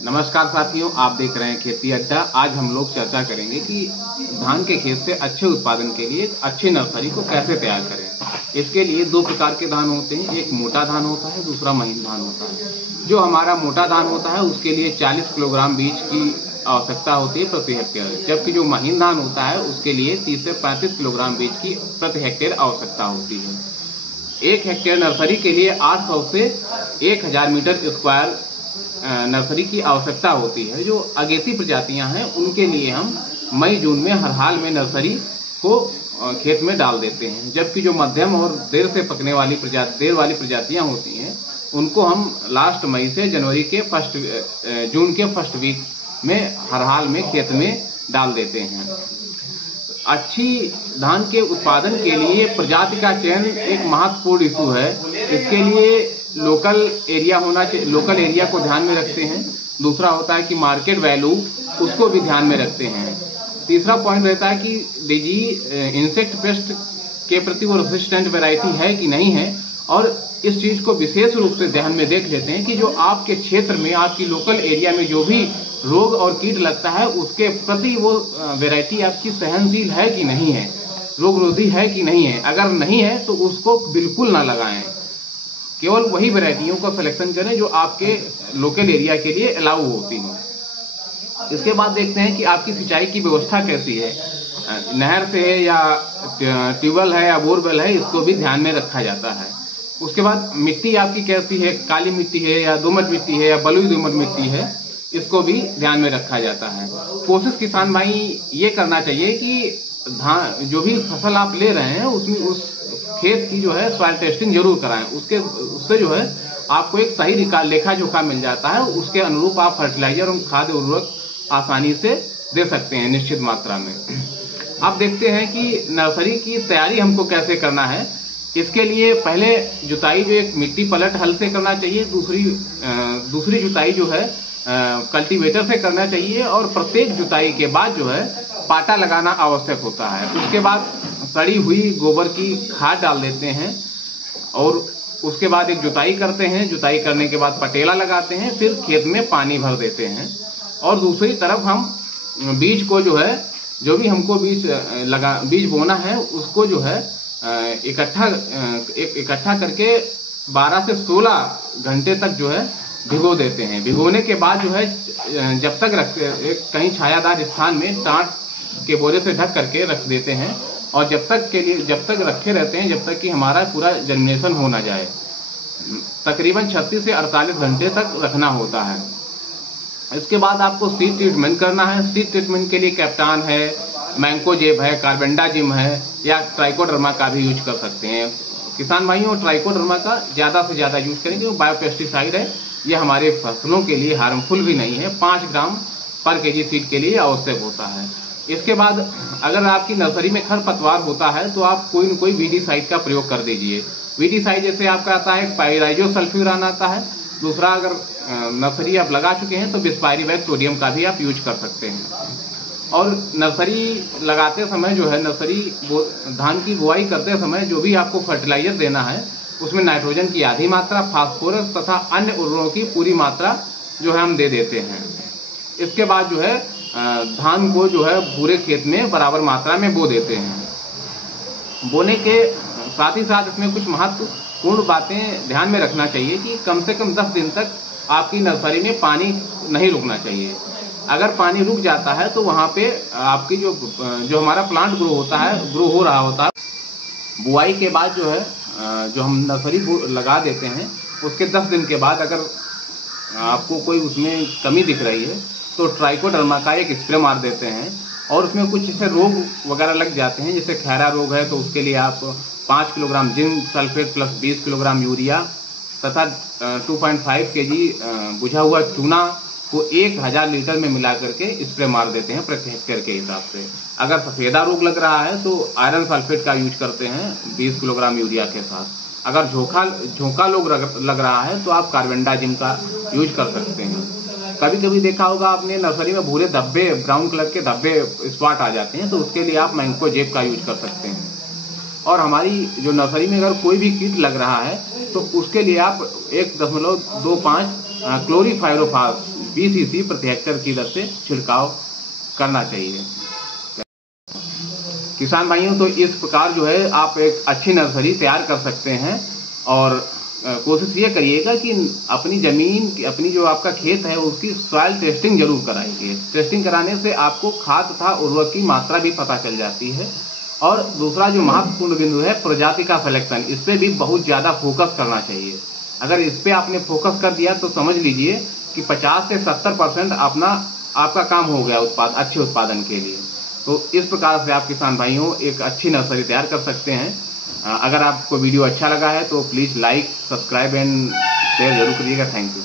नमस्कार साथियों, आप देख रहे हैं खेती अड्डा। आज हम लोग चर्चा करेंगे कि धान के खेत से अच्छे उत्पादन के लिए अच्छी नर्सरी को कैसे तैयार करें। इसके लिए दो प्रकार के धान होते हैं, एक मोटा धान होता है, दूसरा महीन धान होता है। जो हमारा मोटा धान होता है उसके लिए 40 किलोग्राम बीज की आवश्यकता होती है प्रति हेक्टेयर, जबकि जो महीन धान होता है उसके लिए 30 से 35 किलोग्राम बीज की प्रति हेक्टेयर आवश्यकता होती है। 1 हेक्टेयर नर्सरी के लिए 800 से 1000 मीटर स्क्वायर नर्सरी की आवश्यकता होती है। जो अगेती प्रजातियां हैं उनके लिए हम मई जून में हर हाल में नर्सरी को खेत में डाल देते हैं, जबकि जो मध्यम और देर से पकने वाली देर वाली प्रजातियां होती हैं उनको हम लास्ट मई से जनवरी के जून के फर्स्ट वीक में हर हाल में खेत में डाल देते हैं। अच्छी धान के उत्पादन के लिए प्रजाति का चयन एक महत्वपूर्ण इशू है। इसके लिए लोकल एरिया को ध्यान में रखते हैं। दूसरा होता है कि मार्केट वैल्यू, उसको भी ध्यान में रखते हैं। तीसरा पॉइंट रहता है कि डिजीज इंसेक्ट पेस्ट के प्रति वो रेसिस्टेंट वैरायटी है कि नहीं है, और इस चीज को विशेष रूप से ध्यान में देख लेते हैं कि जो आपके क्षेत्र में, आपकी लोकल एरिया में जो भी रोग और कीट लगता है उसके प्रति वो वैरायटी आपकी सहनशील है कि नहीं है, रोग रोधी है कि नहीं है। अगर नहीं है तो उसको बिल्कुल ना लगाएं। केवल वही वैरायटियों का सिलेक्शन करें जो आपके लोकल एरिया के लिए अलाउ होती हो। इसके बाद देखते हैं कि आपकी सिंचाई की व्यवस्था कैसी है, नहर से है या ट्यूबवेल है या बोरवेल है, इसको भी ध्यान में रखा जाता है। उसके बाद मिट्टी आपकी कैसी है, काली मिट्टी है या दोमट मिट्टी है या बलुई दोमट मिट्टी है, इसको भी ध्यान में रखा जाता है। कोशिश किसान भाई ये करना चाहिए कि धान जो भी फसल आप ले रहे हैं उसमें उस खेत की जो है सॉइल टेस्टिंग जरूर कराएं। उससे जो है आपको एक सही लेखा जोखा मिल जाता है। उसके अनुरूप आप फर्टिलाइजर और खाद्य उर्वरक आसानी से दे सकते हैं निश्चित मात्रा में। अब देखते हैं कि नर्सरी की तैयारी हमको कैसे करना है। इसके लिए पहले जुताई जो एक मिट्टी पलट हल से करना चाहिए, दूसरी जुताई जो है कल्टीवेटर से करना चाहिए, और प्रत्येक जुताई के बाद जो है पाटा लगाना आवश्यक होता है। उसके बाद सड़ी हुई गोबर की खाद डाल देते हैं और उसके बाद एक जुताई करते हैं। जुताई करने के बाद पटेला लगाते हैं, फिर खेत में पानी भर देते हैं। और दूसरी तरफ हम बीज को जो है, जो भी हमको बीज बोना है उसको जो है इकट्ठा करके 12 से 16 घंटे तक जो है भिगो देते हैं। भिगोने के बाद जो है जब तक कहीं छायादार स्थान में टाट के बोरे से ढक करके रख देते हैं, और जब तक रखे रहते हैं जब तक कि हमारा पूरा जर्मिनेशन हो ना जाए। तकरीबन 36 से 48 घंटे तक रखना होता है। इसके बाद आपको सीड ट्रीटमेंट करना है। सीड ट्रीटमेंट के लिए कैप्टान है, मैंकोजेब है, कार्बेंडाजिम है, या ट्राइकोडर्मा का भी यूज कर सकते हैं। किसान भाइयों, ट्राइकोडर्मा का ज्यादा से ज्यादा यूज करेंगे। वो बायोपेस्टिसाइड है, ये हमारे फसलों के लिए हार्मफुल भी नहीं है। 5 ग्राम पर केजी सीड के लिए आवश्यक होता है। इसके बाद अगर आपकी नर्सरी में खरपतवार होता है तो आप कोई न कोई वीडीसाइड का प्रयोग कर दीजिए। वीडीसाइड जैसे आपका आता है पाइराइजोसल्फ्यूरान आता है। दूसरा, अगर नर्सरी आप लगा चुके हैं तो बिस्पायरिवेट सोडियम का भी आप यूज कर सकते हैं। और नर्सरी लगाते समय जो है, धान की बुआई करते समय जो भी आपको फर्टिलाइजर देना है उसमें नाइट्रोजन की आधी मात्रा, फास्फोरस तथा अन्य उर्वरकों की पूरी मात्रा जो है हम दे देते हैं। इसके बाद जो है धान को जो है पूरे खेत में बराबर मात्रा में बो देते हैं। बोने के साथ ही साथ इसमें कुछ महत्वपूर्ण बातें ध्यान में रखना चाहिए कि कम से कम 10 दिन तक आपकी नर्सरी में पानी नहीं रुकना चाहिए। अगर पानी रुक जाता है तो वहां पे आपकी जो हमारा प्लांट ग्रो हो रहा होता है, बुआई के बाद जो है जो हम नर्सरी लगा देते हैं उसके 10 दिन के बाद अगर आपको कोई उसमें कमी दिख रही है तो ट्राइकोडर्मा का एक स्प्रे मार देते हैं। और उसमें कुछ जैसे रोग वगैरह लग जाते हैं, जैसे खैरा रोग है तो उसके लिए आप 5 kilogram zinc sulphate plus 20 kilogram urea तथा 2.5 केजी बुझा हुआ चूना को 1000 लीटर में मिला करके स्प्रे मार देते हैं प्रति हेक्टेयर के हिसाब से। अगर सफेदा रोग लग रहा है तो आयरन सल्फेट का यूज करते हैं 20 किलोग्राम यूरिया के साथ। अगर झोंका रोग लग रहा है तो आप कार्बेंडाजिम का यूज कर सकते हैं। कभी कभी देखा होगा आपने नर्सरी में भूरे धब्बे, ब्राउन कलर के धब्बे स्पॉट आ जाते हैं, तो उसके लिए आप मैंकोजेब का यूज कर सकते हैं। और हमारी जो नर्सरी में अगर कोई भी कीट लग रहा है तो उसके लिए आप 1.25 क्लोरीफायरोफास 20 ईसी प्रति हेक्टेयर की दर से छिड़काव करना चाहिए। किसान भाइयों, तो इस प्रकार जो है आप एक अच्छी नर्सरी तैयार कर सकते हैं। और कोशिश ये करिएगा कि अपनी जमीन, अपनी जो आपका खेत है उसकी सॉइल टेस्टिंग जरूर कराइए। टेस्टिंग कराने से आपको खाद तथा उर्वरक की मात्रा भी पता चल जाती है। और दूसरा जो महत्वपूर्ण बिंदु है प्रजाति का सिलेक्शन, इस पे भी बहुत ज़्यादा फोकस करना चाहिए। अगर इस पे आपने फोकस कर दिया तो समझ लीजिए कि 50 से 70% आपका काम हो गया अच्छे उत्पादन के लिए। तो इस प्रकार से आप किसान भाइयों एक अच्छी नर्सरी तैयार कर सकते हैं। अगर आपको वीडियो अच्छा लगा है तो please like, subscribe and share जरूर करिएगा। Thank you.